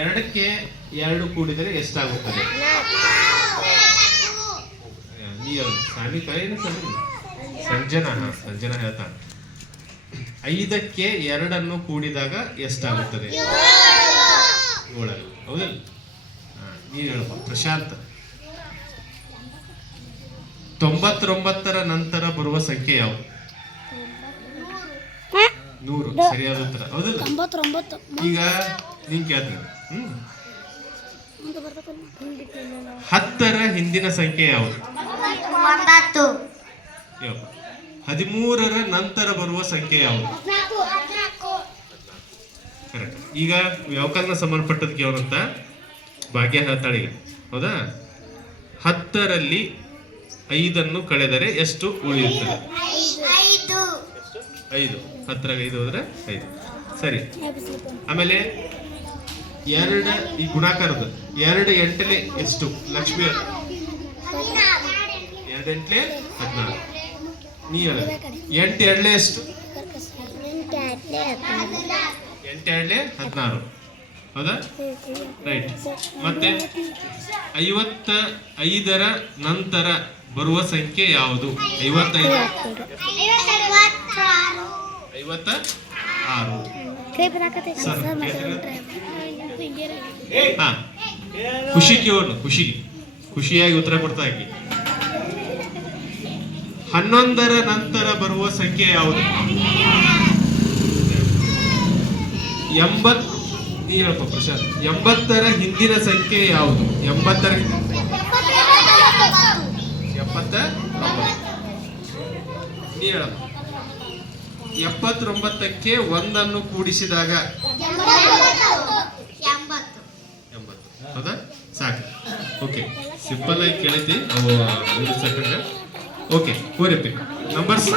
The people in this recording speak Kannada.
ಎರಡಕ್ಕೆ ಎರಡು ಕೂಡಿದರೆ ಎಷ್ಟಾಗುತ್ತದೆ? ಸಂಜನಾ ಹೇಳ್ತಾನೆ. 5ಕ್ಕೆ 2 ಕೂಡಿದಾಗ ಎಷ್ಟಾಗುತ್ತದೆ? 7. ಹೌದಲ್ಲ? ನೀನು ಹೇಳಪ್ಪ ಪ್ರಶಾಂತ್. 99ರ ನಂತರ ಬರುವ ಸಂಖ್ಯೆ ಯಾವುದು? 100. ಸರಿಯಾದ ಉತ್ತರ. ಹೌದಲ್ಲ? ಈಗ ನೀನ್ ಕೇಳ್ತೀನಿ. 10ರ ಹಿಂದಿನ ಸಂಖ್ಯೆ ಯಾವುದು? 13ರ ನಂತರ ಬರುವ ಸಂಖ್ಯೆ ಯಾವುದು? ಕರೆಕ್ಟ್. ಈಗ ವ್ಯವಕಲನ ಸಂಬಂಧಪಟ್ಟದಕ್ಕೆ ಯಾವಂತ ಭಾಗ್ಯ ಹೇಳ್ತಾಳೆ ಈಗ. ಹೌದಾ? 10ರಲ್ಲಿ 5 ಕಳೆದರೆ ಎಷ್ಟು ಉಳಿಯುತ್ತದೆ? 5. 10ರಾಗ 5 ಹೋದ್ರೆ 5. ಸರಿ. ಆಮೇಲೆ 2 ಈ ಗುಣಾಕಾರದ 2 ಎಂಟಲೆ ಎಷ್ಟು? ಲಕ್ಷ್ಮಿ 2 ಎಂಟ್ಲೆ 16. ನೀ ಹೇಳ 8 ಎರಡ್ಲೆ ಎಷ್ಟು? 8 ಎರಡ್ಲೆ 16. ಹೌದಾ? ರೈಟ್. ಮತ್ತೆ 55ರ ನಂತರ ಬರುವ ಸಂಖ್ಯೆ ಯಾವುದು? 56. ಖುಷಿಯಾಗಿ ಉತ್ತರ ಕೊಡ್ತಾ ಇದ್ವಿ. 11ರ ನಂತರ ಬರುವ ಸಂಖ್ಯೆ ಯಾವುದು? 80. ನೀ ಹೇಳಪ್ಪ ಪ್ರಶಾಂತ್. 80ರ ಹಿಂದಿನ ಸಂಖ್ಯೆ ಯಾವುದು? 80ರ 79. ನೀ ಹೇಳಪ್ಪ. 79ಕ್ಕೆ 1 ಕೂಡಿಸಿದಾಗ 80. ಹೌದಾ? ಸಾಕು. ಓಕೆ, ಸಿಂಪಲ್ ಆಗಿ ಕೇಳೈತಿ. ಅವು 3 ಸೆಕೆಂಡ್. Okay, 4 numbers.